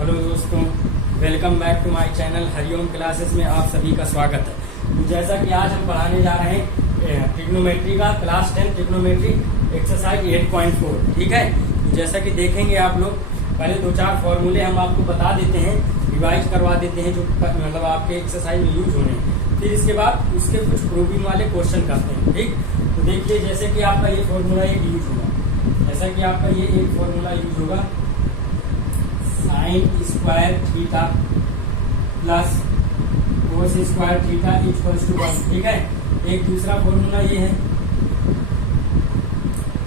Hello दोस्तों, welcome back to my channel Hariom classes में आप सभी का स्वागत है। तो जैसा कि आज हम पढ़ाने जा रहे हैं ट्रिग्नोमेट्री का क्लास 10 ट्रिग्नोमेट्री एक्सरसाइज 8.4। ठीक है, तो जैसा कि देखेंगे आप लोग, पहले 2-4 फॉर्मूले हम आपको बता देते हैं, रिवाइज करवा देते हैं जो मतलब आपके एक्सरसाइज में यूज होने हैं। फिर इसके बाद उसके कुछ प्रूविंग वाले क्वेश्चन करते हैं। ठीक, तो देखिए जैसे कि आपका ये फॉर्मूला एक यूज होगा, जैसा कि आपका ये एक फॉर्मूला यूज होगा sine square theta plus cos square theta equals to 1। ठीक है, एक दूसरा फॉर्मूला ये है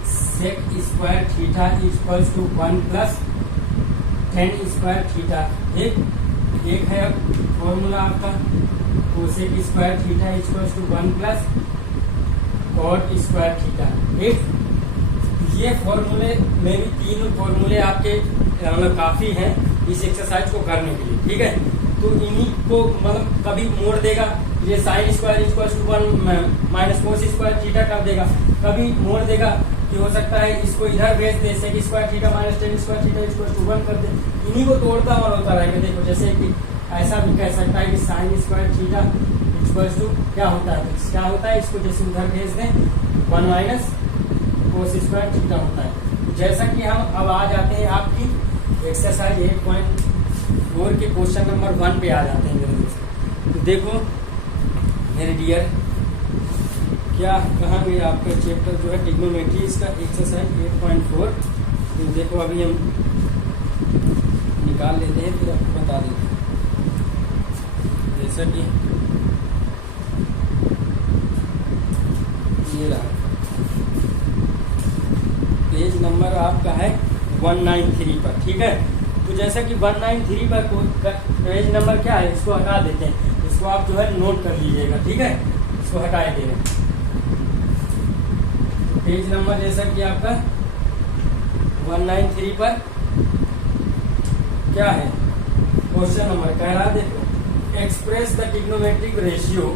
sec square theta equals to 1 plus tan square theta. एक है फॉर्मूला आपका cosec square theta equals to 1 plus cot square theta. ठीक, ये फॉर्मूले में भी 3 फॉर्मूले आपके मतलब काफी हैं इस एक्सरसाइज को करने के लिए। ठीक है, तो इन्हीं को मतलब कभी मोड़ देगा, ये sine square equal to 1 minus cos square theta कर देगा, कभी मोड़ देगा कि हो सकता है इसको इधर भेज दे, sec square theta minus tan square theta equal to 1 कर दे। इन्हीं को तोड़ता और होता रहेगा। देखो जैसे कि ऐसा भी कह सकता है कि sine square theta equal to क्या होता है, क्या होता है, इसको जैसे उधर भेज दें 1 माइनस कोस स्क्वायर थीटा होता है। जैसा कि हम अब आ जाते हैं आपकी एक्सरसाइज 8.4 के क्वेश्चन नंबर 1 पे आ जाते हैं मेरे दोस्त। तो देखो मेरे डियर, क्या कहाँ गया आपका चैप्टर जो है ट्रिग्नोमेट्री, इसका एक्सरसाइज 8.4। तो देखो अभी हम निकाल लेते हैं, फिर आपको बता देते हैं। जैसा कि ये रहा, पेज नंबर आपका है 193 पर। ठीक है, तो जैसा कि 193 पर पेज नंबर क्या है, इसको हटा देते हैं, इसको आप जो है नोट कर लीजिएगा। ठीक है, इसको हटा देंगे। पेज नंबर जैसा कि आपका 193 पर क्या है, क्वेश्चन नंबर कह रहा है, देखो express the trigonometric ratio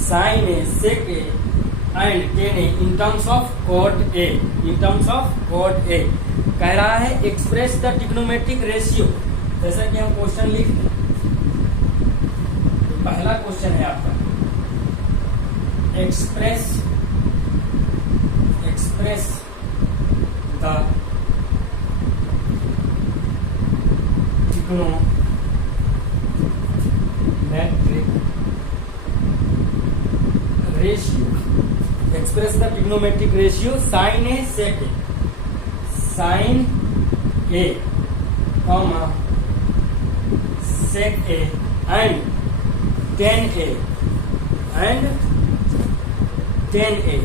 sine A sec A and tan A in terms of cot A. In terms of cot A कह रहा है एक्सप्रेस द ट्रिग्नोमेट्रिक रेशियो। जैसा कि हम क्वेश्चन लिख दें, तो पहला क्वेश्चन है आपका express the trigonometric ratio. Express the trigonometric ratio sine A sec A, sine A comma sec A and tan A and tan A.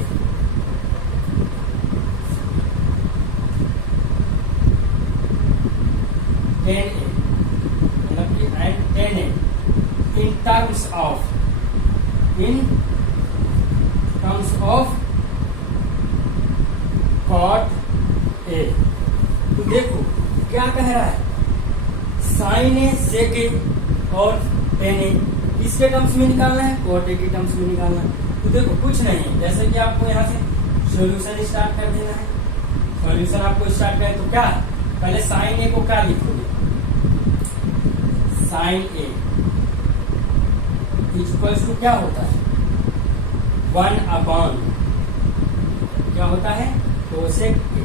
Tan A मतलब कि and tan A in terms of cot A. तो देखो क्या कह रहा है, sign A sec ए और ten ए किसके टर्म्स में निकालना है, कॉट ए के टर्म्स में निकालना है। तो देखो कुछ नहीं, जैसे कि आपको यहाँ से सॉल्यूशन स्टार्ट कर देना है। सॉल्यूशन आपको स्टार्ट करें तो क्या, पहले साइन ए को क्या लिखोगे, साइन ए इक्वल्स टू क्या होता है 1/, क्या होता है कोसेक ए।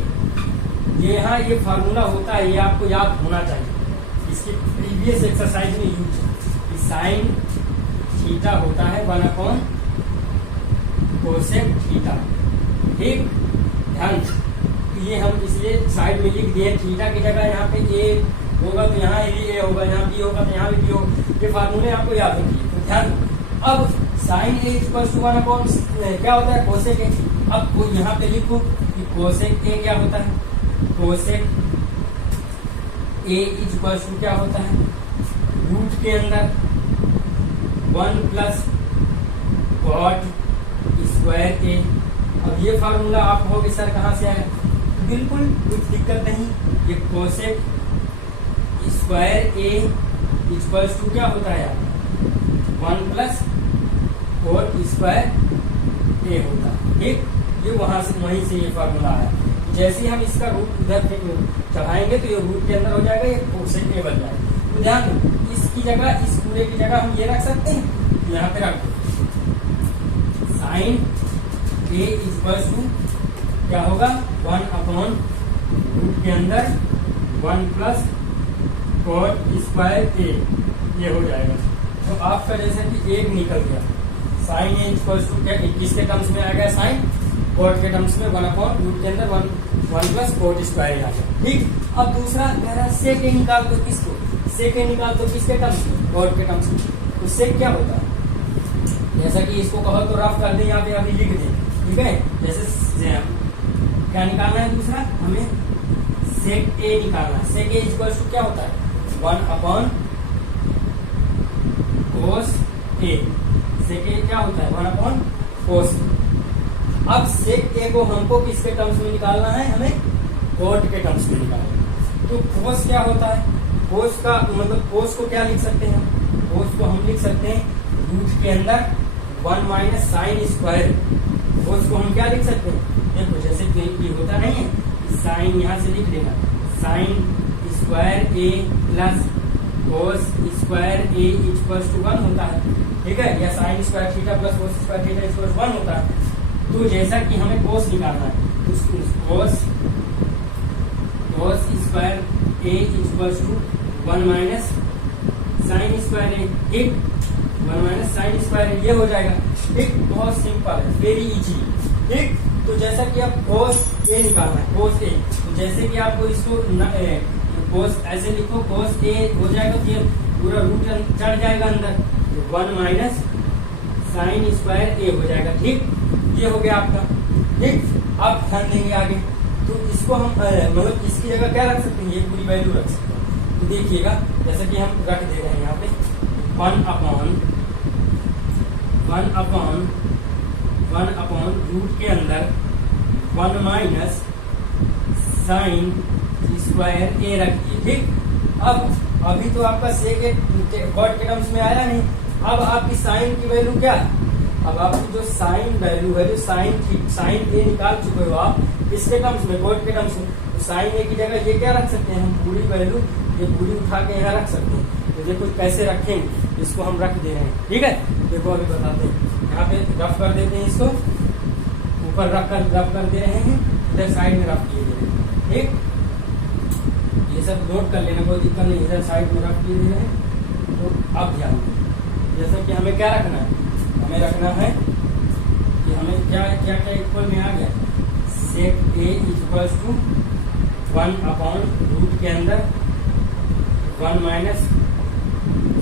ये यहाँ ये फार्मूला होता है, ये आपको याद होना चाहिए, इसकी प्रीवियस एक्सरसाइज में यूज है। साइन थीटा होता है 1/, कोसेक थीटा। ठीक, ध्यान, ये हम इसलिए साइड में लिख दिए, थीटा की जगह यहाँ पे ए होगा तो यहाँ भी ए होगा, यहाँ बी होगा तो यहाँ भी बी होगा। ये फार्मूले आपको याद होंगे, तो ध्यान। अब साइन ए इक्वल्स टू 1/, क्या होता है कोसेक ए। अब वो यहाँ पे लिखो कि कोसेक ए क्या होता है, कोसेक ए इक्वल्स टू क्या होता है, रूट के अंदर 1 प्लस कॉट स्क्वायर ए। अब ये फार्मूला आप कहोगे सर कहाँ से आया, बिल्कुल कुछ दिक्कत नहीं, ये cosec square A equals to क्या होता है 1 प्लस कॉट स्क्वायर ए होता है। ठीक, ये वहीं से ये फार्मूला है। जैसे ही हम इसका रूट उधर चढ़ाएंगे तो ये रूट के अंदर हो जाएगा, ये कोसेक ए बन जाएगा। तो ध्यान दो, इसकी जगह, इस पूरे की जगह हम ये रख सकते हैं, यहाँ पे रख दो साइन ए इक्वल टू क्या होगा 1 अपॉन रूट के अंदर 1 प्लस कॉट स्क्वायर ए, ये हो जाएगा। तो आपका जैसे कि एक निकल गया, साइन ए इक्वल टू क्या किसके टर्म्स में आ गया, साइन कॉट के टर्म्स में 1 अपॉन रूट के अंदर 1 प्लस कॉट स्क्वायर आ गया। ठीक, अब दूसरा कह रहा है सेक ए निकाल दो, किसको, सेक ए निकाल दो किसके टर्म्स में, कॉट के टर्म्स में। तो सेक क्या होता है, जैसा कि इसको कहो तो रफ कर दें, यहाँ पे अभी लिख दें, ठीक है। जैसे क्या निकालना है, दूसरा हमें सेक ए निकालना है। सेक ए इक्वल टू क्या होता है 1 अपॉन कोस ए, सेक ए क्या होता है 1 अपॉन कोस। अब सेक ए को हमको किसके टर्म्स में निकालना है, हमें कॉट के टर्म्स में निकालना है। तो कोस क्या होता है, कोस का मतलब कोस को क्या लिख सकते हैं, कोस को हम लिख सकते हैं रूट के अंदर 1 माइनस साइन स्क्वायर। कोस को हम क्या लिख सकते हैं, देखो जैसे कि होता नहीं है, साइन यहाँ से लिख देगा sine square A plus cos square A equal to 1 होता है, ठीक है, या sine square theta plus cos square theta equal to 1 होता है। तो जैसा कि हमें कोस निकालना है, तो cos square A equal to 1 minus sine square A, ठीक, 1 माइनस साइन स्क्वायर ए, ये हो जाएगा। ठीक, बहुत सिंपल है, वेरी इजी। ठीक, तो जैसा कि आप कोस ए निकालना है, कोस ए, तो जैसे कि आपको इसको कोस ऐसे लिखो, कोस ए हो जाएगा, तो ये पूरा रूट चढ़ जाएगा अंदर, तो 1 माइनस साइन स्क्वायर ए हो जाएगा। ठीक, ये हो गया आपका। ठीक, अब ध्यान देंगे आगे, तो इसको हम मतलब इसकी जगह क्या रख सकते हैं, ये पूरी वैल्यू रख सकते हैं। तो देखिएगा जैसा कि हम रख दे रहे हैं यहाँ पे 1 अपॉन रूट के अंदर 1 माइनस साइन स्क्वायर ए रख दिए। ठीक, अब अभी तो आपका सेक कॉट के टर्म्स में आया नहीं, अब आपकी साइन की वैल्यू क्या है, अब आपकी जो साइन वैल्यू है, जो साइन ए निकाल चुके हो आप किसके टर्म्स में, कॉट के टर्म्स में, तो साइन ए की जगह ये क्या रख सकते हैं, हम पूरी वैल्यू ये पूरी उठा के यहाँ रख सकते हैं। तो देखो कैसे रखेंगे, इसको हम रख दे रहे हैं, ठीक है। देखो अभी बताते हैं, यहाँ पे रफ कर देते हैं, इसको ऊपर रफ कर दे रहे हैं, इधर साइड में रफ किए दे रहे हैं। ठीक, ये सब नोट कर लेना, कोई दिक्कत नहीं, इधर साइड में रफ किए दे रहे हैं। तो अब ध्यान दें, जैसा कि हमें क्या रखना है, हमें रखना है कि हमें क्या क्या क्या इक्वल में आ गया, सेक ए इक्वल टू 1 अपॉन रूट के अंदर 1 माइनस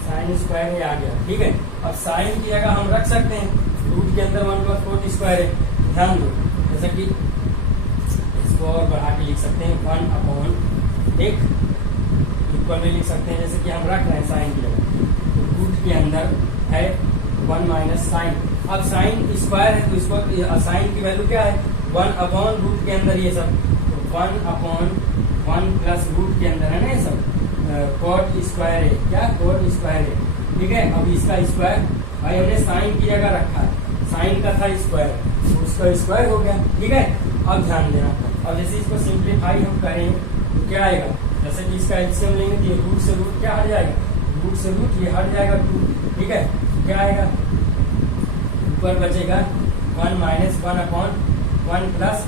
साइन स्क्वायर ए आ गया। ठीक है, अब साइन की जगह हम रख सकते हैं रूट के अंदर 1 प्लस कोट स्क्वायर है। ध्यान दो, जैसा कि इसको और बढ़ा के लिख सकते हैं 1 अपॉन एक इक्वल में लिख सकते हैं, जैसे कि हम रख रहे हैं साइन की जगह, तो रूट के अंदर है 1 माइनस साइन। अब साइन स्क्वायर है तो इसको साइन की वैल्यू क्या है 1 अपॉन रूट के अंदर ये सब, तो 1 अपॉन 1 प्लस रूट के अंदर है ना ये सब कॉट स्क्वायर है, क्या कॉट स्क्वायर है। ठीक है, अब इसका स्क्वायर भाई हमने साइन की जगह रखा है, साइन का था स्क्वायर, तो उसका स्क्वायर हो गया। ठीक है, अब ध्यान देना, अब जैसे इसको सिंप्लीफाई हम करें तो क्या आएगा, जैसे कि इसका एलसीएम लेंगे तो रूट से रूट क्या हट जाएगा, रूट से रूट ये हट जाएगा 2। ठीक है, क्या आएगा, ऊपर बचेगा 1 minus 1 upon 1 plus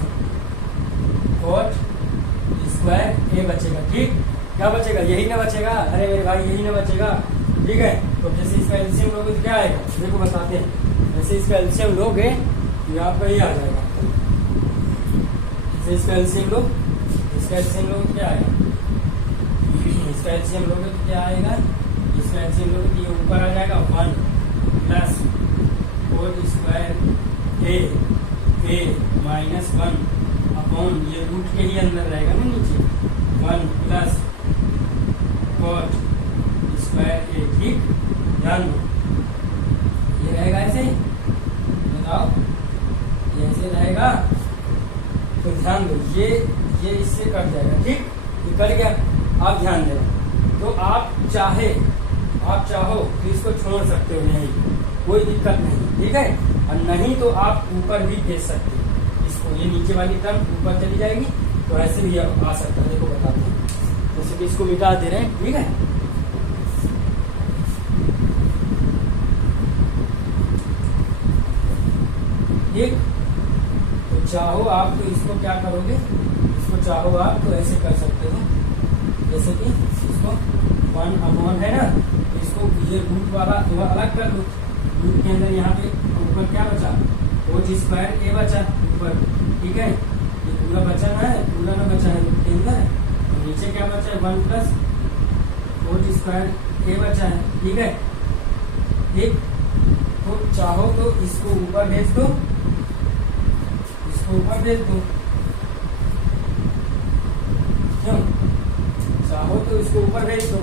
cot square A बचेगा। ठीक, क्या बचेगा, यही ना बचेगा, अरे मेरे भाई यही ना बचेगा। ठीक है, तो जैसे इसका एलसीएम लोगे तो क्या आएगा, देखो बताते हैं, जैसे इसका एलसीएम लोगे तो आपका ये आ जाएगा, जैसे इसका एलसीएम लो, इसका एलसीएम लोगे क्या आएगा, इसका एलसीएम लोगे तो क्या आएगा, इसका एलसीएम लोगे तो ये ऊपर आ जाएगा 1 plus coat square A minus 1 upon ये रूट के ही अंदर रहेगा ना नीचे 1 प्लस कॉट स्क्वायर ए। ठीक, ध्यान दो, ये रहेगा ऐसे ही, बताओ ये ऐसे रहेगा, तो ध्यान दो ये इससे कट जाएगा। ठीक, ये कट गया। आप ध्यान देना, तो आप चाहो तो इसको छोड़ सकते हो, नहीं कोई दिक्कत नहीं। ठीक है, और नहीं तो आप ऊपर भी भेज सकते हो इसको, ये नीचे वाली टर्म ऊपर चली जाएगी, तो ऐसे भी आ सकता है। देखो बताते हैं, जैसे कि इसको मिटा दे रहे हैं, ठीक है। ठीक, तो चाहो आप तो इसको क्या करोगे, इसको चाहो आप तो ऐसे कर सकते हो, जैसे कि इसको 1 है ना, इसको ये रूट वाला अलग कर लो। रूट के अंदर यहाँ पे ऊपर क्या बचा, कोट स्क्वायर ए बचा ऊपर, ठीक है। ये पूरा बचा ना है, पूरा ना बचा है रूट के अंदर, और नीचे क्या बचा है 1 प्लस कोट स्क्वायर ए बचा है, ठीक है। ठीक, तो चाहो तो इसको ऊपर भेज दो, इसको ऊपर भेज दो, क्यों, चाहो तो इसको ऊपर भेज दो।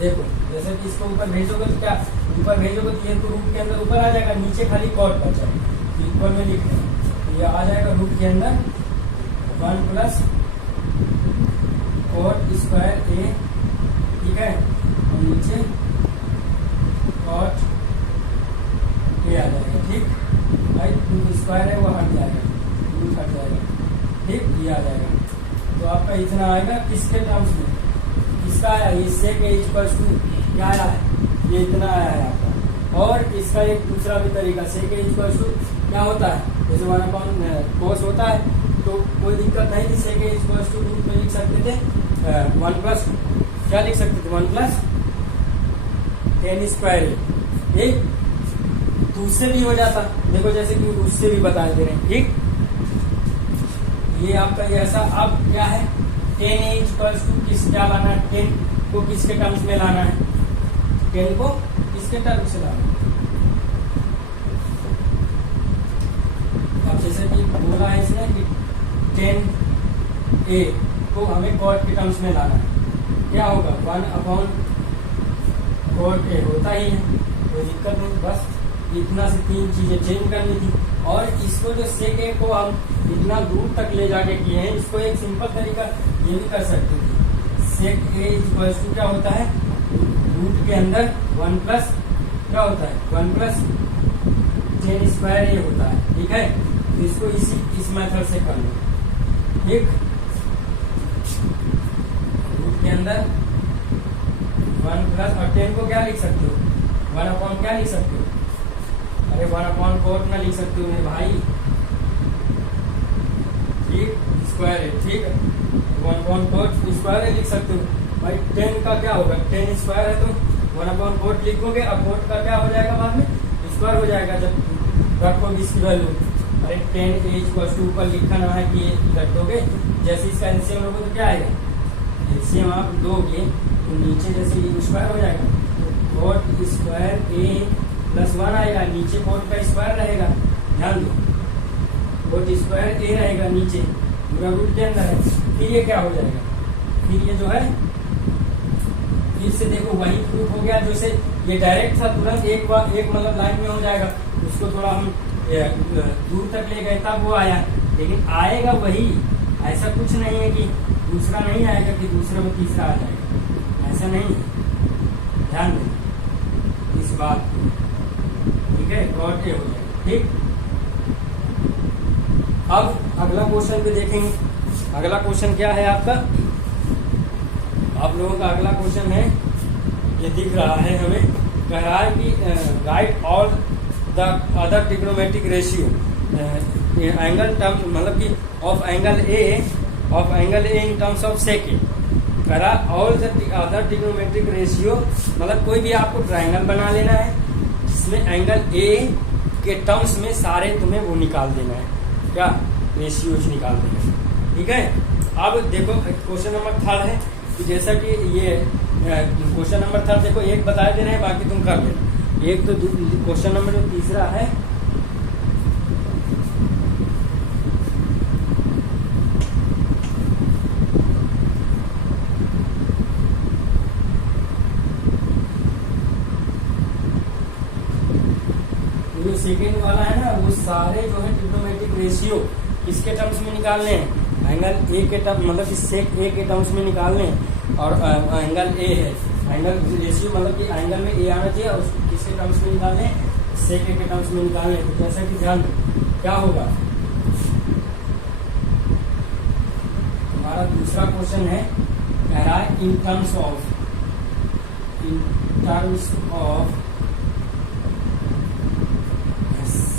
देखो जैसे कि इसको ऊपर भेजोगे तो क्या, ऊपर भेजोगे तो ये तो रूट के अंदर ऊपर आ जाएगा, नीचे खाली कॉट बचा है, ऊपर में लिख रहे हैं, तो ये आ जाएगा रूट के अंदर 1 प्लस कॉट स्क्वायर ए, ठीक है, और नीचे कॉट ए आ जाएगा। ठीक भाई, स्क्वायर है वो हट जाएगा, रूट हट जाएगा, ठीक, ये आ जाएगा। तो आपका इतना आएगा किसके टर्म्स में, इसका आया, इससे के इक्वल्स टू क्या आया है, ये इतना आया है आपका। और इसका एक दूसरा भी तरीका, से के इक्वल्स टू क्या होता है, जैसे 1 कोस होता है, तो कोई दिक्कत नहीं थी, से के इक्वल्स टू रूट में लिख सकते थे 1 प्लस क्या लिख सकते थे 1 प्लस टेन स्क्वायर, ठीक। तो उससे भी हो जाता, देखो जैसे कि उससे भी बता दे रहे हैं, ठीक। ये आपका ये ऐसा, अब क्या है 10 इक्वल्स टू किस क्या लाना है, 10 को किसके टर्म्स में लाना है, 10 को किसके टर्म्स से लाना है। अब जैसे कि बोला है इसने कि 10 ए को हमें कॉट के टर्म्स में लाना है, क्या होगा 1 कॉट ए होता ही है, कोई दिक्कत नहीं, बस इतना से 3 चीजें चेंज करनी थी। और इसको जो सेक ए को हम इतना दूर तक ले जाके किए हैं, इसको एक सिंपल तरीका ये भी कर सकते थे, सेक ए इक्वल्स टू क्या होता है, रूट के अंदर 1 प्लस क्या होता है 1 प्लस 10 स्क्वायर ए होता है, ठीक है। तो इसको इस मेथड से कर लो, ठीक। रूट के अंदर 1 प्लस और 10 को क्या लिख सकते हो 1 अपॉन क्या लिख सकते हो, अरे 1 अपॉन कोट ना लिख सकते हो मेरे भाई, ठीक, स्क्वायर है, ठीक है, 1 अपॉन कोट स्क्वायर लिख सकते हो भाई। 10 का क्या होगा, 10 स्क्वायर है तो 1 अपॉन कोट लिखोगे, अब कोट का क्या हो जाएगा बाद में स्क्वायर हो जाएगा जब रखोगे इसकी वैल्यू। अरे 10 ए इक्वल्स टू ऊपर लिखना है कि ये रख दोगे, जैसे इसका एलसीएम लोगे तो क्या आएगा, एलसीएम आप दोगे तो नीचे जैसे ये स्क्वायर हो जाएगा, तो कोट स्क्वायर ए प्लस 1 आएगा, नीचे कोट का स्क्वायर रहेगा, ध्यान दो कोट स्क्वायर ए रहेगा नीचे, पूरा रूट के अंदर है। फिर ये क्या हो जाएगा, फिर ये जो है फिर से देखो वही प्रूफ हो गया, जैसे ये डायरेक्ट था तुरंत एक मतलब लाइन में हो जाएगा, उसको थोड़ा हम दूर तक ले गए तब वो आया, लेकिन आएगा वही, ऐसा कुछ नहीं है कि दूसरा नहीं आएगा कि दूसरा में तीसरा आ जाएगा, ऐसा नहीं है, ध्यान दें इस बात को, ठीक है, कॉट ए हो जाएगा, ठीक। अब अगला क्वेश्चन भी देखेंगे, अगला क्वेश्चन क्या है आपका, आप लोगों का अगला क्वेश्चन है, ये दिख रहा है हमें, कह रहा है कि write all the other trigonometric ratio angle terms, मतलब कि of angle A in terms of sec A, कह रहा all the other trigonometric ratio, मतलब कोई भी आपको ट्राइंगल बना लेना है जिसमें एंगल ए के टर्म्स में सारे तुम्हें वो निकाल देना है, क्या रेशियोज निकाल देना है, ठीक है। अब देखो क्वेश्चन नंबर 3 है कि जैसा कि ये क्वेश्चन नंबर 3 देखो एक बता दे रहे हैं, बाकी तुम कर लेना। एक तो क्वेश्चन नंबर जो तीसरा है, जो सेकेंड वाला है ना, वो सारे जो है ट्रिग्नोमेट्रिक रेशियो किसके टर्म्स में निकालने हैं, एंगल ए के टर्म, मतलब कि सेक ए के टर्म्स में निकालने हैं, और एंगल ए है, एंगल रेशियो मतलब कि एंगल में ए आना चाहिए, और किसके टर्म्स में निकालने हैं, सेक ए के टर्म्स में निकालने हैं। तो जैसा कि ध्यान क्या होगा, हमारा दूसरा क्वेश्चन है, कह रहा है इन टर्म्स ऑफ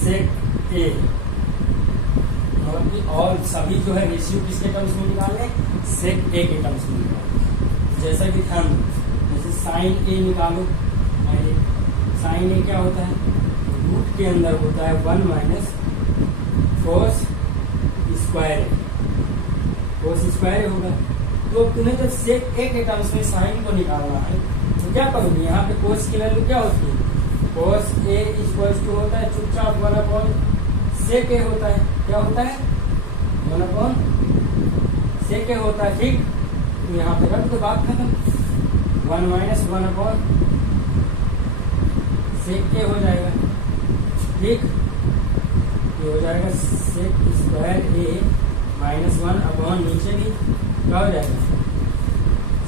सेक ए, मतलब कि और सभी जो है रेशियो किसके टर्म्स में निकालने, सेक ए के टर्म्स में निकालने। जैसा कि ध्यान दो, जैसे साइन ए निकालो, साइन ए क्या होता है, रूट के अंदर होता है 1 minus cos square, cos square होगा। तो तुम्हें जब सेक ए के टर्म्स में साइन को निकालना है तो क्या करोगे, यहाँ पे कोस की वैल्यू क्या होती है, कोस ए इक्वल्स टू होता है चुपचाप 1 अपॉन सेक ए होता है, क्या होता है 1 अपॉन सेक ए होता है, ठीक। तो यहाँ पे रख दो, बात खत्म, 1 माइनस 1 अपॉन सेक ए हो जाएगा, ठीक। ये हो जाएगा सेक स्क्वायर ए माइनस 1 अपॉन नीचे भी क्या हो जाएगा,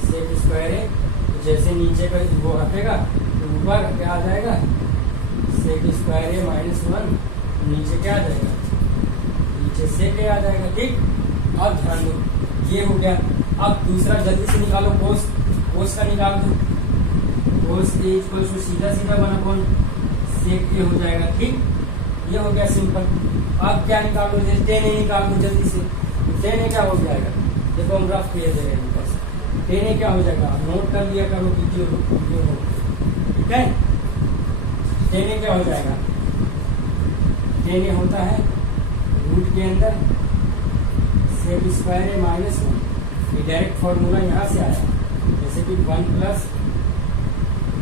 सेक स्क्वायर ए, जैसे नीचे का वो हटेगा तो ऊपर क्या आ जाएगा, सेक स्क्वायर ए माइनस 1, नीचे क्या आ जाएगा, नीचे सेक ए आ जाएगा, ठीक। अब ध्यान दो, ये हो गया। अब दूसरा जल्दी से निकालो, कोस का निकाल दो, कोस ए इक्वल टू सीधा 1 अपॉन सेक ए हो जाएगा, ठीक। ये हो गया सिंपल। अब क्या निकाल दो, टेन ए निकाल दो जल्दी से, टेन ए क्या हो जाएगा, देखो हम रफ किए दे रहे हैं, बस टेन ए क्या हो जाएगा, नोट कर लिया करो कि क्यों, ठीक है। टेन ए क्या हो जाएगा, टेन ए होता है रूट के अंदर सेक स्क्वायर ए माइनस 1, ये डायरेक्ट फॉर्मूला यहाँ से आया, जैसे कि 1 plus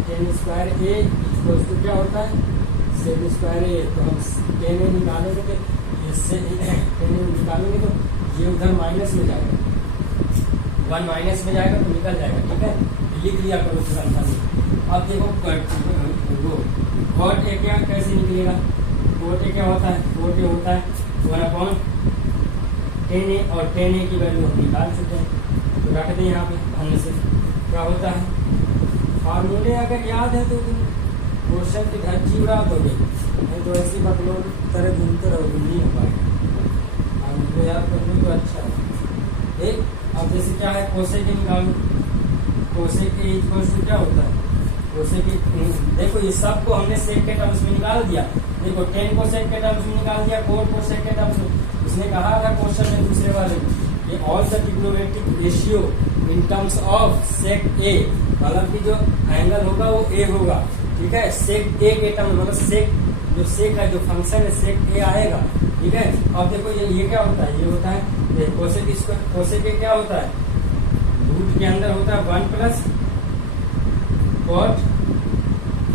tan square A equals to क्या होता है, सेक स्क्वायर ए। तो हम टेन ए निकालेंगे तो इससे टेन ए निकालेंगे तो ये उधर माइनस में जाएगा, 1 माइनस में जाएगा तो निकल जाएगा, ठीक है। लिख लिया करो तुरंत। अब देखो कॉट ए क्या कैसे निकलेगा, कॉट ए क्या होता है, कॉट ए होता है 1 अपॉन टेन ए, और टेन ए की वैल्यू हम निकाल चुके हैं, तो रख दें यहाँ पे ढंग से। क्या होता है, फार्मूले अगर याद है तो तुम क्वेश्चन की धज्जी उड़ा दोगे, नहीं तो ऐसी बकलों तरह घूमते रहोगे, नहीं हो पाएगा। फार्मूले याद कर लो तो अच्छा है, ठीक। अब जैसे क्या है, कोसेक ए निकालो, कोसेक ए इक्वल्स टू क्या होता है, कोसेक ए, देखो ये सब को हमने सेक के टर्म्स में निकाल दिया, देखो टेन को सेक के टर्म्स में निकाल दिया, कोट को सेक के टर्म्स में। उसने कहा था क्वेश्चन में दूसरे वाले में, ये all the trigonometric ratio in terms of sec A, मतलब कि जो एंगल होगा वो ए होगा, ठीक है। सेक ए के टर्म मतलब सेक, जो सेक है जो फंक्शन है सेक ए आएगा, ठीक है। अब देखो ये क्या होता है, ये होता है कोसेक ए क्या होता है, रूट के अंदर होता है 1 प्लस कॉट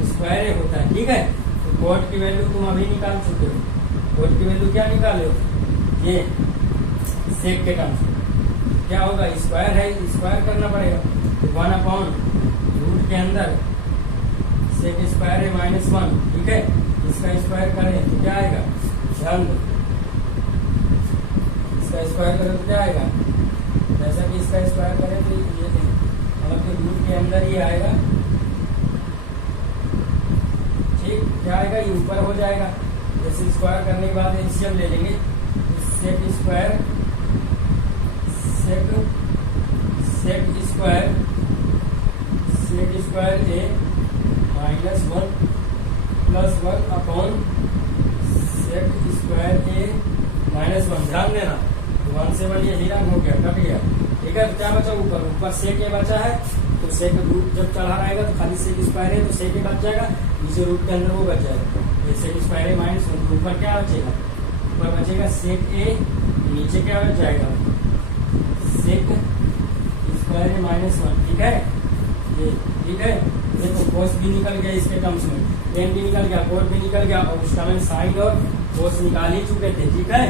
स्क्वायर ए होता है, ठीक है। तो कॉट की वैल्यू तुम अभी निकाल चुके हो, कॉट की वैल्यू क्या निकाले हो, ये सेक के टर्म्स क्या होगा, स्क्वायर है, स्क्वायर करना पड़ेगा, तो 1 अपॉन रूट के अंदर सेक स्क्वायर ए माइनस 1, ठीक है। इसका स्क्वायर करें तो क्या आएगा, ध्यान दो, इसका स्क्वायर करें तो क्या आएगा, जैसा कि इसका स्क्वायर करें तो ये मतलब कि रूट के अंदर ही आएगा, ठीक। क्या आएगा, ये ऊपर हो जाएगा, जैसे स्क्वायर करने के बाद एलसीएम ले लेंगे, sec square A minus 1 plus 1 upon sec square A minus 1, ध्यान देना 1 से 1 ये हीरा हो गया, कट गया, ठीक है। तो क्या बचा, ऊपर सेक ए बचा है, तो सेक रूट जब चढ़ा रहेगा तो खाली सेक स्क्वायर है तो सेक ए बच जाएगा, नीचे रूट के अंदर वो बच जाएगा, ये सेक स्क्वायर ए माइनस 1, ऊपर क्या बचेगा, ऊपर बचेगा सेक ए, नीचे क्या बच जाएगा, सेक स्क्वायर ए माइनस 1, ठीक है। ये ठीक है, देखो कोस भी निकल गया इसके टर्म्स में, टेन भी निकल गया, कोट भी निकल गया, और उसका मैंने साइन और कोस निकाल ही चुके थे, ठीक है,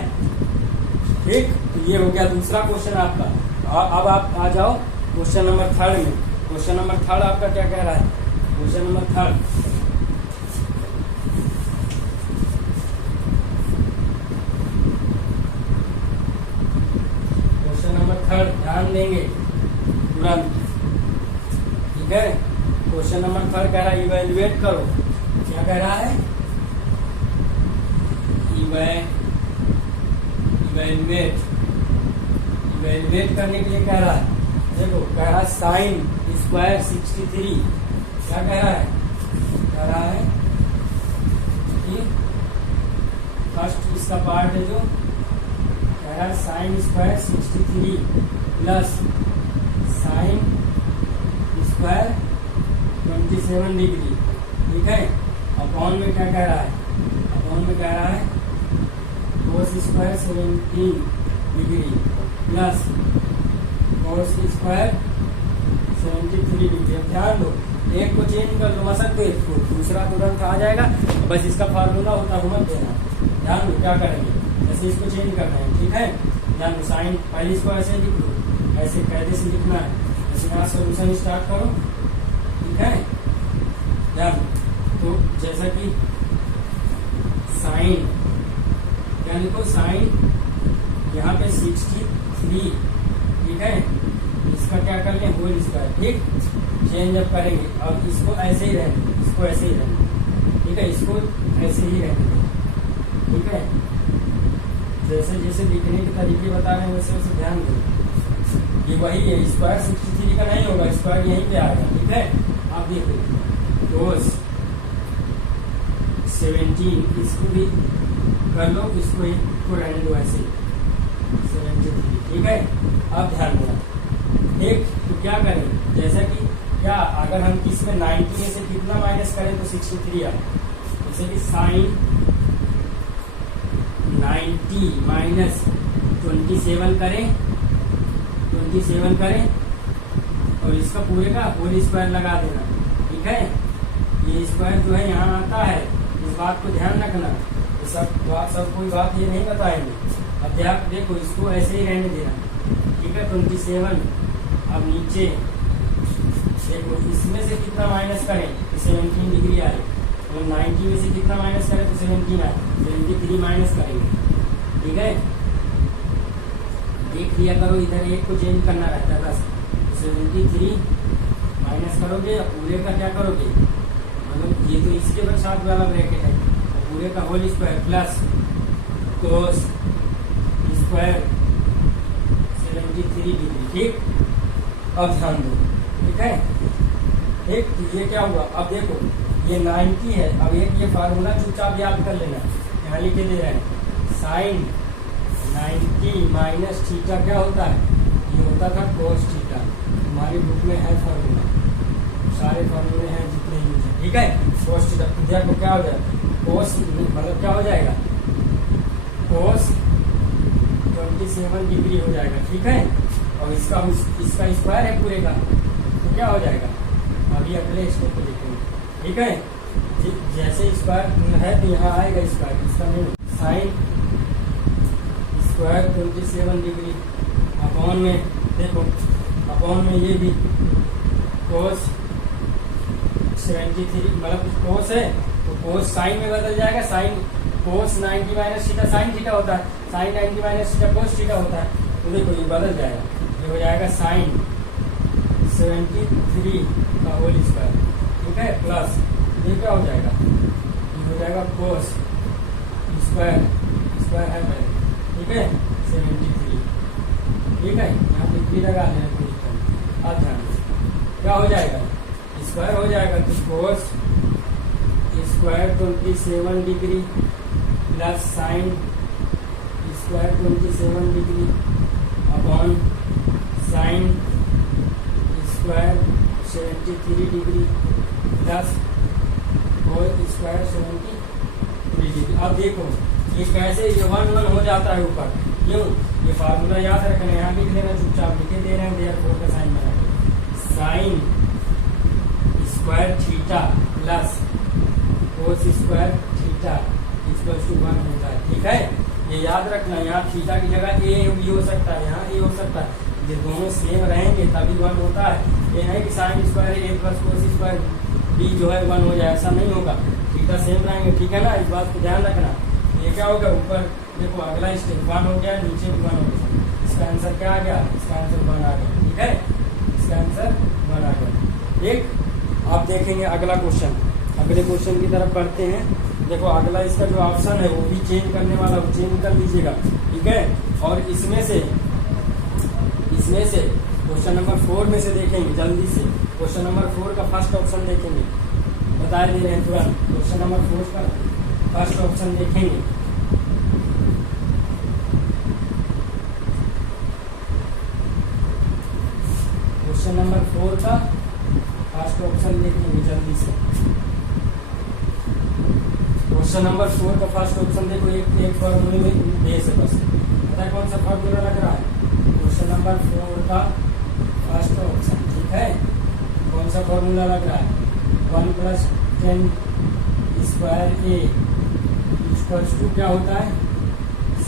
ठीक। तो ये हो गया दूसरा क्वेश्चन आपका। अब आप आ जाओ क्वेश्चन नंबर 3 में। क्वेश्चन नंबर 3 आपका क्या कह रहा है, क्वेश्चन नंबर 3, क्वेश्चन नंबर 3 ध्यान देंगे तुरंत, ठीक है। क्वेश्चन नंबर 3 कह रहा है इवेल्युएट करो, क्या कह रहा है, वैल्यूएट करने के लिए कह रहा है। देखो कह रहा है साइन स्क्वायर 63, क्या कह रहा है? कह रहा है कि फर्स्ट इसका पार्ट है जो कह रहा है sine square 63 plus sine square 27 degree, ठीक है। अपॉन में क्या कह रहा है? अपॉन में कह रहा है cos square 17 degree plus cos square 73 degree. अब ध्यान दो, एक को चेंज कर लो मसक दे, दूसरा तुरंत आ जाएगा। बस इसका फार्मूला होता है मत देना। ध्यान दो क्या करेंगे, जैसे इसको चेंज करना है, ठीक है। ध्यान दो, साइन पहले इसको ऐसे लिख लो, ऐसे कैसे से लिखना है, जैसे यहाँ सोल्यूशन स्टार्ट करो, ठीक है। ध्यान तो जैसा कि साइन क्या लिखो, साइन यहाँ पे 63, ठीक है। इसका क्या कर लें, होल स्क्वायर, ठीक। चेंज अप करेंगे, अब इसको ऐसे ही रहने, इसको ऐसे ही रहने, ठीक है। इसको ऐसे ही रहने, ठीक है। जैसे जैसे लिखने के तरीके बता रहे हैं वैसे वैसे ध्यान दो। ये वही है, स्क्वायर 63 का नहीं होगा, स्क्वायर यहीं पे आएगा, ठीक है। आप देखो कोस 17, इसको भी कर लो, इसको रहने दो ऐसे 73, ठीक है। अब ध्यान दो, एक तो क्या करें, जैसा कि क्या अगर हम इसमें 90 में से कितना माइनस करें तो 63 आए। जैसे कि साइन 90 माइनस 27 करें, 27 करें और इसका पूरे का होल स्क्वायर लगा देना, ठीक है। ये स्क्वायर जो है यहाँ आता है, इस बात को ध्यान रखना। सब कोई बात ये नहीं बताएंगे। अब देखो इसको ऐसे ही रहने देना, ठीक है। 27, अब नीचे देखो इसमें से कितना माइनस करें तो 17 डिग्री आए, और 90 में से कितना माइनस करें तो 17 आए, 73 माइनस करेंगे, ठीक है। देख लिया करो, इधर एक को चेंज करना रहता है बस। 73 माइनस करोगे, पूरे का क्या करोगे, मतलब ये तो इसके साथ वाला ब्रैकेट है, पूरे का whole square plus cos square 73 degree, ठीक। अब ध्यान दो, ठीक है। एक ये क्या हुआ, अब देखो ये 90 है, अब एक ये फार्मूला चुपचाप याद कर लेना, यहाँ लिखे दे रहे हैं साइन 90 माइनस थीटा क्या होता है, ये होता था कोस थीटा। हमारी बुक में है फार्मूला, सारे फार्मूले हैं जितने यूज है, ठीक है। कोस थीटा देखो क्या हो जाएगा, कोस मतलब क्या हो जाएगा, कोस 27 डिग्री हो जाएगा, ठीक है। और इसका स्क्वायर है पूरे का, तो क्या हो जाएगा, अभी अगले स्टेप को देखेंगे, ठीक है। जैसे स्क्वायर है तो यहाँ आएगा स्क्वायर, इसका नहीं, साइन स्क्वायर 27 डिग्री अपॉन में देखो, अपॉन में ये भी कोस 73, मतलब कोस है तो कोस साइन में बदल जाएगा। Sine cos 90 minus theta sine theta होता है, sine 90 minus theta cos theta होता है, तो देखो ये बदल जाएगा, ये हो जाएगा साइन 73 का होल स्क्वायर, ठीक है, प्लस ये क्या हो जाएगा, ये हो जाएगा कोस स्क्वायर है पहले, ठीक है 73, ठीक है। यहाँ पे 3 लगा लेना कोई दिक्कत। अब ध्यान क्या हो जाएगा, स्क्वायर हो जाएगा तो cos square 27 degree plus sine square 27 degree upon sine square 73 degree plus cos square 73 degree. अब देखो ये कैसे ये 1 हो जाता है ऊपर, क्यों, ये फार्मूला याद रखना, यहाँ लिख देना, चुपचाप लिखे दे रहे हैं, देयर का साइन बना के sine square theta plus cos square theta equal to 1 होता है, ठीक है। ये याद रखना, यहाँ थीटा की जगह ए भी हो सकता है, यहाँ ए हो सकता है, ये दोनों सेम रहेंगे तभी 1 होता है। ये नहीं कि sine square A plus cos square B जो है 1 हो जाए, ऐसा नहीं होगा, थीटा सेम रहेंगे, ठीक है ना। इस बात को ध्यान रखना। ये क्या होगा, ऊपर देखो अगला स्टेप 1 हो गया, नीचे भी 1 हो गया, इसका आंसर क्या आ गया, इसका आंसर 1 आ गया, ठीक है, इसका आंसर 1 आ गया, ठीक। आप देखेंगे अगला क्वेश्चन, अगले क्वेश्चन की तरफ बढ़ते हैं। देखो अगला इसका जो ऑप्शन है वो भी चेंज करने वाला, वो चेंज कर लीजिएगा, ठीक है। और इसमें से इसमें से क्वेश्चन नंबर 4 में से देखेंगे जल्दी से। क्वेश्चन नंबर 4 का फर्स्ट ऑप्शन देखेंगे, बता दे रहे हैं तुरंत। क्वेश्चन नंबर 4 का फर्स्ट ऑप्शन देखेंगे। क्वेश्चन नंबर 4 का फर्स्ट ऑप्शन देखेंगे जल्दी से। क्वेश्चन नंबर 4 का फर्स्ट ऑप्शन देखो, एक फॉर्मूले में बेस है बस। पता है कौन सा फॉर्मूला लग रहा है? क्वेश्चन नंबर 4 का फर्स्ट ऑप्शन, ठीक है। कौन सा फॉर्मूला लग रहा है? 1 + 10² a इक्वल्स टू क्या होता है?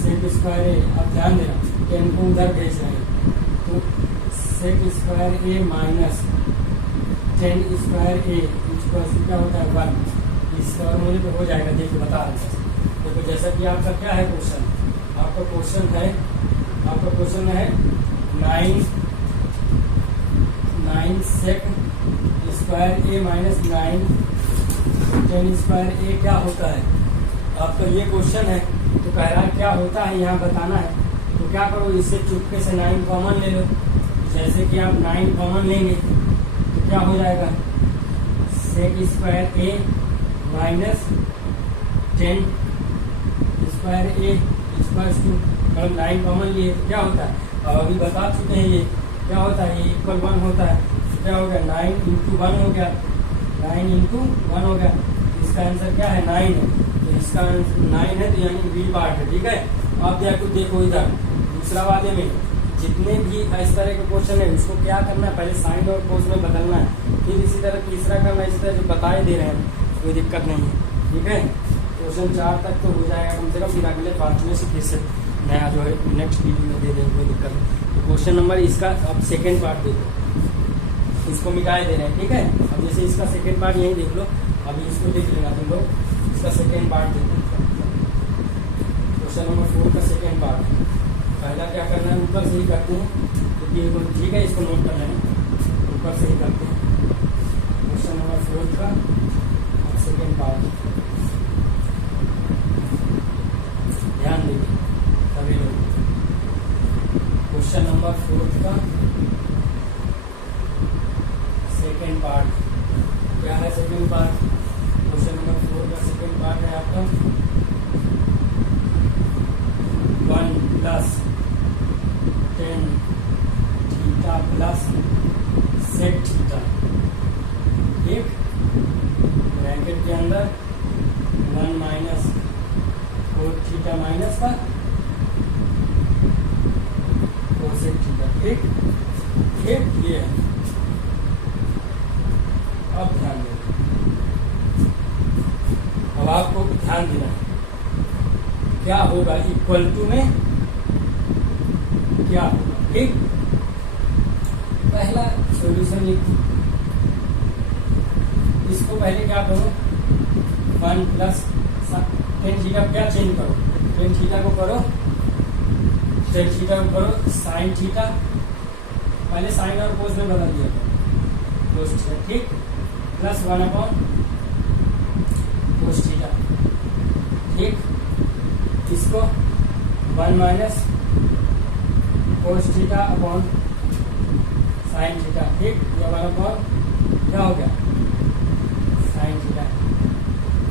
sec² a। अब ध्यान देना, 10 को उधर भेज रहे हैं तो sec² a minus 10² a equals to क्या होता है? 1। इस फॉर्मूले पे हो जाएगा। देखिए बता रहे हैं। देखो जैसा कि आपका क्या है क्वेश्चन, आपका क्वेश्चन है 9 sec² a माइनस 9 10² a क्या होता है? आपका ये क्वेश्चन है तो कह रहा है क्या होता है यहाँ बताना है। तो क्या करो, इससे चुपके से 9 कॉमन ले लो। जैसे कि आप 9 कॉमन लेंगे तो क्या हो जाएगा? sec² a minus 10² a equals to, मतलब 9 कॉमन लिए तो क्या होता है? अब अभी बता चुके हैं ये क्या होता है, ये इक्वल 1 होता है। तो क्या हो गया? 9 × 1 हो गया, 9 × 1 हो गया। इसका आंसर क्या है? 9 है। तो इसका आंसर 9 है, तो यानी बी पार्ट है, ठीक है। अब देखो इधर दूसरा वाले में जितने भी इस तरह के क्वेश्चन है उसको क्या करना है? पहले साइन और कोस में बदलना है, फिर इसी तरह तीसरा करना है। इसी तरह जो बताए दे रहे हैं कोई दिक्कत नहीं है, ठीक है। क्वेश्चन 4 तक तो हो जाएगा कम से कम, फिर अगले पार्ट में से फिर से नया जो है नेक्स्ट वीडियो में दे देंगे, कोई दिक्कत नहीं। तो क्वेश्चन नंबर इसका अब सेकेंड पार्ट देखो, इसको मिटाए दे रहे हैं, ठीक है। अब जैसे इसका सेकेंड पार्ट यही देख लो, अभी इसको देख लेना तुम लोग। इसका सेकेंड पार्ट देखो, क्वेश्चन नंबर 4 का सेकेंड पार्ट। पहला क्या करना है, ऊपर से ही करते हैं क्योंकि इनको, ठीक है, इसको नोट कर लेना, ऊपर से ही करते हैं। क्वेश्चन नंबर 4 का सेकेंड पार्ट ध्यान दीजिए सभी लोग। क्वेश्चन नंबर 4 का सेकेंड पार्ट क्या है? सेकेंड पार्ट क्वेश्चन नंबर 4 का सेकेंड पार्ट है आपका 1 + 10 थीटा प्लस sec थीटा, ठीक। ब्रैकेट के अंदर 1 माइनस cos थीटा माइनस का cosec थीटा, ठीक। ये है। अब ध्यान देना, अब आपको ध्यान देना है क्या होगा इक्वल टू में क्या होगा, ठीक। पहला सॉल्यूशन लिखो, इसको पहले क्या करो, 1 + tan थीटा क्या चेंज करो, tan थीटा को करो, tan थीटा को करो sin थीटा, पहले साइन और कोस में बदल दिया कोस थीटा, ठीक, प्लस 1/cos थीटा, ठीक। इसको 1 minus cos theta upon sin theta, ठीक। ये 1/cos क्या हो गया? sin थीटा,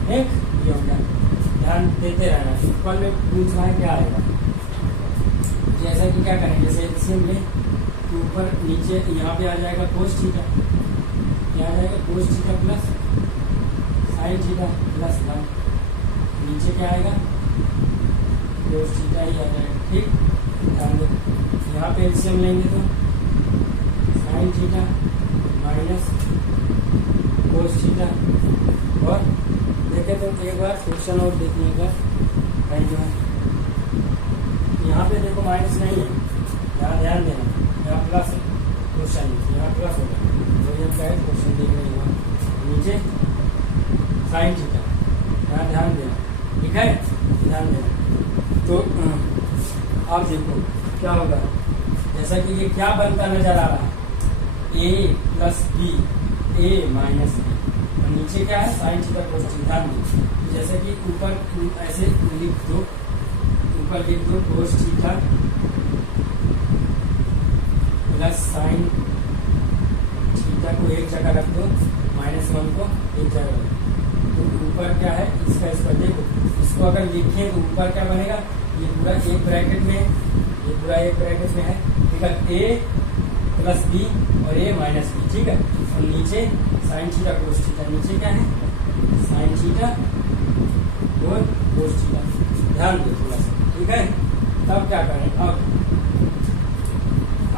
ठीक। ये हो गया। ध्यान देते रहना, इक्वल में पूछ रहा है क्या आएगा। जैसा कि क्या करेंगे, जैसे एलसीएम में ऊपर नीचे यहाँ पे आ जाएगा cos थीटा, यहाँ आ जाएगा cos theta plus sin theta plus 1, नीचे क्या आएगा? cos थीटा ही आ जाएगा, ठीक। ध्यान दो, यहाँ पे एलसीएम लेंगे तो sin theta minus cos theta, और देखे तो एक बार क्वेश्चन और देखिए एक बार, जो है यहाँ पे देखो माइनस नहीं है, यहाँ ध्यान देना, यहाँ प्लस है क्वेश्चन, यहाँ प्लस होगा तो ये क्या है क्वेश्चन देख रहे हैं, नीचे sin थीटा, यहाँ ध्यान देना, ठीक है, ध्यान देना। तो अब देखो क्या होगा, जैसा कि ये क्या बनता नजर आ रहा है, a + b, a - b, और नीचे क्या है sin थीटा cos थीटा। ध्यान दो, जैसे कि ऊपर ऐसे लिख दो, ऊपर लिख दो cos theta plus sine theta को एक जगह रख दो, -1 को एक जगह रख दो, तो ऊपर क्या है इसका स्क्वायर। देखो इसको अगर लिखें तो ऊपर क्या बनेगा, ये पूरा एक ब्रैकेट में है, ये पूरा एक ब्रैकेट में है, ठीक है, a प्लस बी और a माइनस बी, ठीक है। और नीचे साइन थीटा कोस थीटा, नीचे क्या है साइन थीटा और कोस थीटा, ध्यान दो थोड़ा सा, ठीक है। तब क्या करें,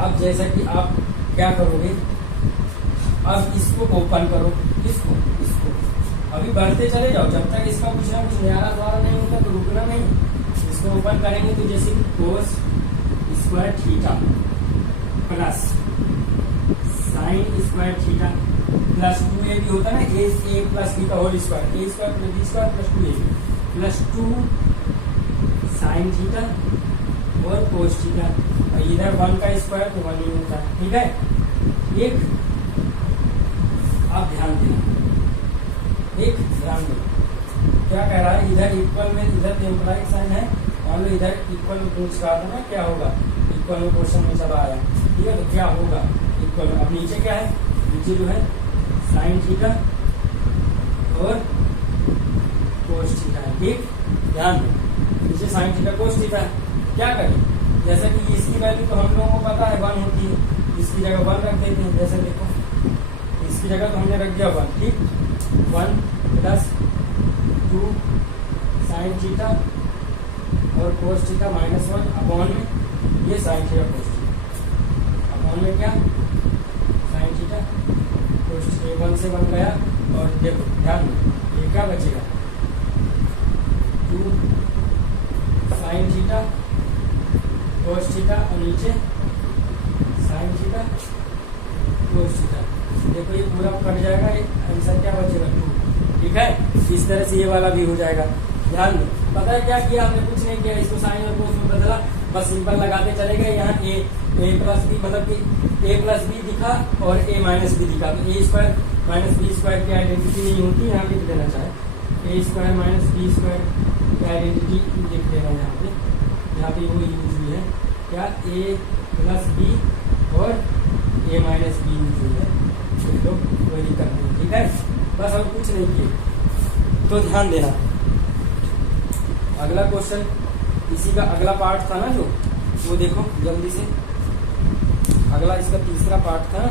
अब जैसा कि आप क्या करोगे, अब इसको ओपन करो, इसको अभी बढ़ते चले जाओ, जब तक इसका कुछ ना कुछ नया द्वारा नहीं होता तो रुकना नहीं। इसको ओपन करेंगे तो जैसे cos square theta plus sine square theta plus 2a भी होता है ना, a प्लस बी का whole square, a square plus B square plus 2ab plus 2 sine theta और कोस थीटा, और इधर 1 का स्क्वायर तो 1 ही होता है, ठीक है। एक आप ध्यान देना, एक ध्यान दो क्या कह रहा है, इधर इक्वल में इधर टेम्पराइक साइन है, मान लो इधर इक्वल में पूछ रहा था ना, क्या होगा इक्वल में क्वेश्चन में चला आया, ठीक है, तो क्या होगा इक्वल में। अब नीचे क्या है, नीचे जो है साइन थीटा और कोस थीटा है, ठीक, ध्यान दो नीचे साइन थीटा कोस थीटा है। क्या करें, जैसे कि इसकी वैल्यू तो हम लोगों को पता है 1 होती है, इसकी जगह 1 रख देते हैं, जैसे देखो इसकी जगह तो हमने रख दिया 1, ठीक, 1 प्लस 2 साइन थीटा और कोस थीटा -1 अपॉन में ये sine theta cos theta upon में क्या साइन थीटा कोस थीटा, 1 से 1 गया, और देखो ध्यान दो ये क्या बचेगा 2 साइन थीटा कोस थीटा और नीचे साइन थीटा कोस थीटा, देखो ये पूरा कट जाएगा, आंसर क्या बचेगा 2, ठीक है। इस तरह से ये वाला भी हो जाएगा। ध्यान दो, पता है क्या किया हमने, कुछ नहीं किया, इसको साइन और कोस में बदला, बस सिंपल लगाते चले गए। यहाँ a प्लस बी मतलब कि a प्लस बी दिखा और a माइनस बी दिखा, तो a square minus B square की आइडेंटिटी नहीं होती, यहाँ लिख देना चाहे a square minus B square की आइडेंटिटी लिख देना, यहाँ पे वो यूज हुई है क्या, a प्लस बी और a माइनस बी यूज हुई है, तो कोई दिक्कत नहीं, ठीक है, बस और कुछ नहीं किए। तो ध्यान देना, अगला क्वेश्चन इसी का अगला पार्ट था ना जो, वो देखो जल्दी से, अगला इसका तीसरा पार्ट था,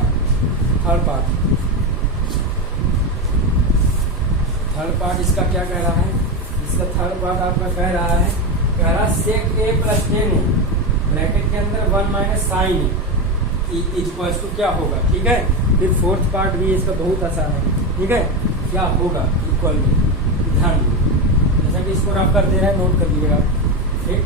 थर्ड पार्ट इसका क्या कह रहा है, इसका थर्ड पार्ट आपका कह रहा सेक a प्लस 10 ब्रैकेट के अंदर 1 माइनस साइन इक्वल टू क्या होगा, ठीक है। फिर फोर्थ पार्ट भी इसका बहुत आसान है, ठीक है, क्या होगा इक्वल में, ध्यान दो, जैसा कि इसको रफ कर दे रहा है, नोट कर लीजिएगा, ठीक।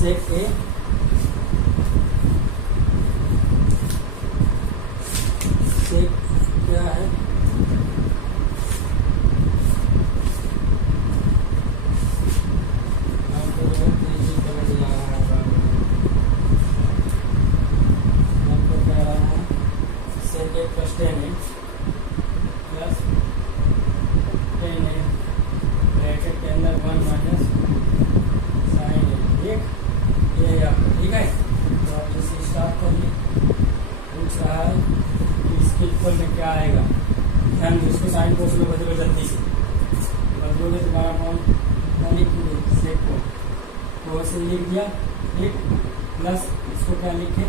सेक ए सेक क्या है, सेक ए प्लस 10 है प्लस 10 है ब्रैकेट के अंदर 1 माइनस साइन है, ये आपका, ठीक है। तो आप जैसे स्टार्ट करिए, पूछ रहा है कि इसके इक्वल में क्या आएगा, ध्यान दो, इसको साइन कोस में बदलो, जल्दी से बदलोगे तुम्हारा कौन क्या लिखोगे, सेक को कोस लिख दिया, ठीक, प्लस इसको क्या लिखे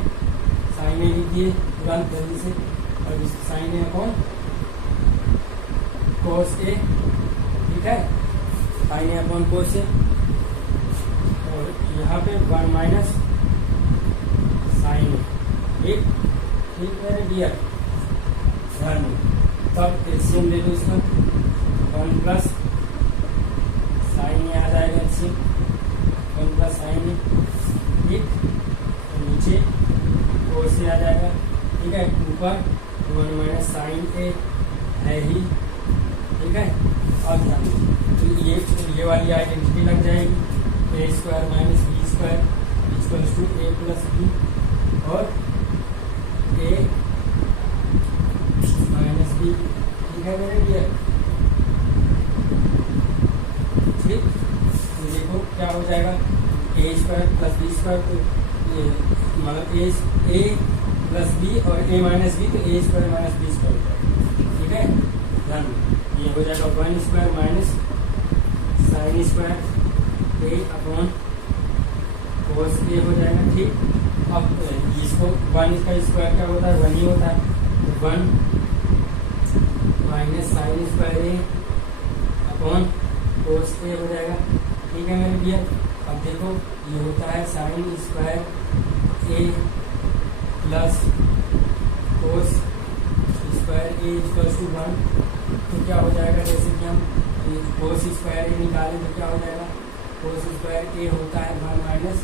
साइन ए लिख दिए तुरंत जल्दी से, और इसको साइन ए कौन कोस ए, ठीक है, साइन ए अपॉन कोस ए, और यहाँ पे 1 माइनस साइन ए, ठीक है डियर, ध्यान दो। तब एलसीएम ले लो इसका, 1 प्लस साइन ए आ जाएगा, एलसीएम 1 प्लस साइन ए, ठीक, तो नीचे कोस ए आ जाएगा, ठीक है, ऊपर 1 माइनस साइन ए है ही, ठीक है, अब ध्यान दो, तो ये वाली आइडेंटिटी लग जाएगी, A square minus B square equals to A plus B, और ए माइनस बी, ठीक है मेरे लिए। ठीक, तो देखो क्या हो जाएगा, ए स्क्वायर प्लस बी स्क्वायर, तो ये मतलब ए प्लस बी और ए माइनस बी, तो ए स्क्वायर माइनस बी स्क्वायर हो जाएगा, ठीक है। ध्यान दो, ये हो जाएगा 1 स्क्वायर माइनस साइन स्क्वायर ए अपॉन कोस ए हो जाएगा, ठीक। अब इसको 1 का स्क्वायर क्या होता है, 1 ही होता है, तो 1 माइनस साइन स्क्वायर ए अपॉन कोस ए हो जाएगा, ठीक है मेरे डियर। अब देखो ये होता है sine square A plus cos square A equals to 1, तो क्या हो जाएगा, जैसे कि हम कोस स्क्वायर ए निकालें तो क्या हो जाएगा, कोस स्क्वायर ए होता है 1 माइनस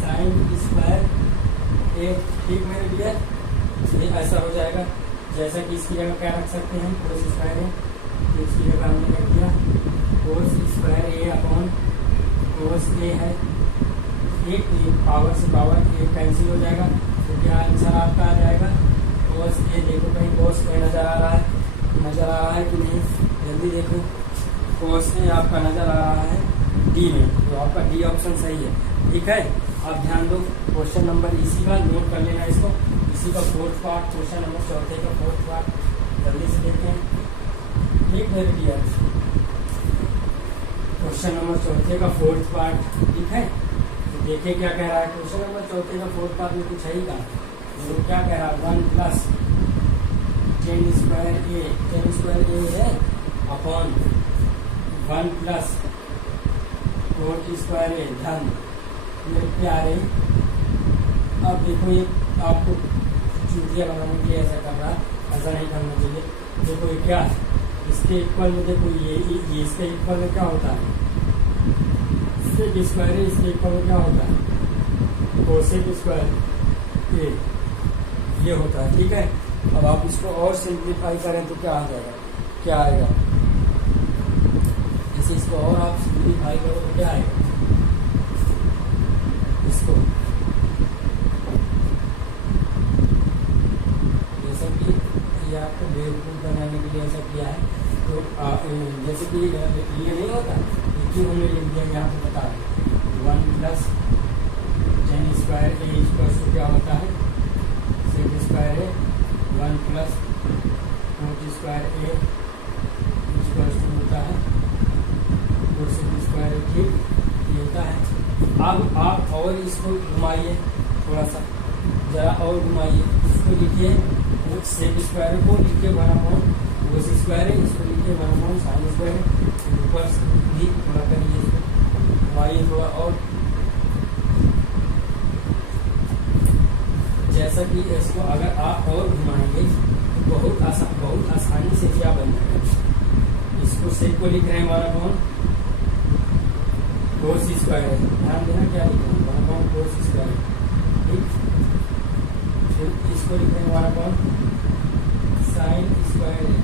साइन स्क्वायर ए, ठीक मेरे डियर। ये ऐसा हो जाएगा, जैसा कि इसकी जगह क्या रख सकते हैं, कोस स्क्वायर ए, तो इसकी जगह हमने रख दिया कोस स्क्वायर ए अपॉन कोस ए है, एक पावर से पावर एक कैंसिल हो जाएगा, तो क्या आंसर आपका आ जाएगा, कोस ए। देखो कहीं कोस ए नज़र आ रहा है, कि नहीं, जल्दी देखो, कोस ए आपका नज़र आ रहा है डी में, तो आपका डी ऑप्शन सही है, ठीक है। अब ध्यान दो, क्वेश्चन नंबर इसी का नोट कर लेना इसको, इसी का 4th पार्ट, क्वेश्चन नंबर 4 का 4th पार्ट, जल्दी से देखते हैं, ठीक मेरे डियर। क्वेश्चन नंबर 4 का 4th पार्ट, ठीक है। तो देखिए क्या कह रहा है, क्वेश्चन नंबर 4 का 4th पार्ट में कुछ है ही का, तो क्या कह रहा है, 1 प्लस 10 स्क्वायर ए है अपॉन 1 प्लस 4 स्क्वायर ए, ध्यान मेरे प्यारे। अब देखो ये आपको चूतिया बनाने के लिए ऐसा कर रहा है, ऐसा नहीं करना चाहिए। देखो ये क्या है, इसके इक्वल में देखो ये इसके इक्वल में क्या होता है, सेक स्क्वायर है, इसके इक्वल में क्या होता है, कोसेक स्क्वायर ए, ये होता है, ठीक है। अब आप इसको और सिंप्लीफाई करें तो क्या आ जाएगा, क्या आएगा, जैसे इसको और आप सिंप्लीफाई करो तो क्या आएगा, इसको जैसा कि ये आपको बेवकूफ़ बनाने के लिए ऐसा किया है, तो जैसे कि ये नहीं होता, क्यों हमने लिख दिया यहाँ पे बता दें, 1 plus 10 square A equals to क्या होता है, sec square A, 1 plus 4 square A equals to होता है कोसेक स्क्वायर ए, ठीक, ये होता है। अब आप और इसको घुमाइए थोड़ा सा, जरा और घुमाइए, इसको लिखिए सेक स्क्वायर को लिखिए 1 अपॉन कोस स्क्वायर है, इसको लिखिए 1 अपॉन साइन स्क्वायर है, ऊपर भी थोड़ा करिए, इसको घुमाइए थोड़ा और, जैसा कि इसको अगर आप और घुमाएंगे तो बहुत आसानी से क्या बन जाएगा। इसको सेक को लिख रहे हैं 1 अपॉन कोस स्क्वायर है, ध्यान देना क्या लिख रहे हैं, 1 अपॉन कोस स्क्वायर, ठीक। फिर इसको लिख रहे हैं 1 अपॉन साइन स्क्वायर है,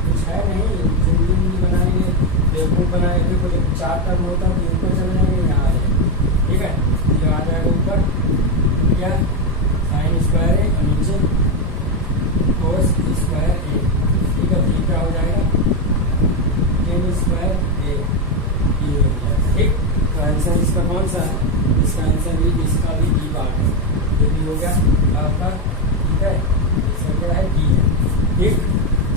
कुछ है नहीं, जिंदगी बनाएंगे बेवकूफ़ बनाएंगे, कोई 4 टर्म होता है तो ऊपर चले जाएंगे, यहाँ आ जाएगा, ठीक है। ये आ जाएगा ऊपर क्या, साइन स्क्वायर है, और नीचे कोस स्क्वायर ए, ठीक है। फिर क्या हो जाएगा, 10 स्क्वायर ए, ये हो जाएगा, ठीक। तो आंसर इसका कौन सा है, इसका आंसर भी, इसका भी डी पार्ट है, ये भी हो गया आपका, ठीक है। इसका क्या है, डी है, ठीक।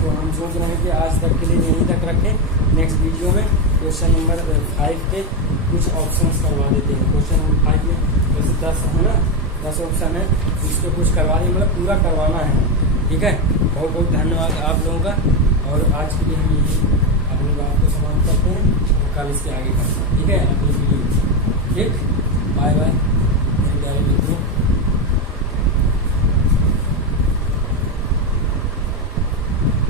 तो हम सोच रहे हैं कि आज तक के लिए यहीं तक रखें, नेक्स्ट वीडियो में क्वेश्चन नंबर 5 के कुछ ऑप्शंस करवा देते हैं। क्वेश्चन नंबर 5 में वैसे 10 है ना, 10 ऑप्शन है, इसको कुछ करवा दें, मतलब पूरा करवाना है, ठीक है। बहुत बहुत धन्यवाद आप लोगों का, और आज के लिए हम यही अपनी बात को समाप्त करते हैं, कल इसके आगे करते हैं, ठीक है, अपनी वीडियो, ठीक, बाय बाय।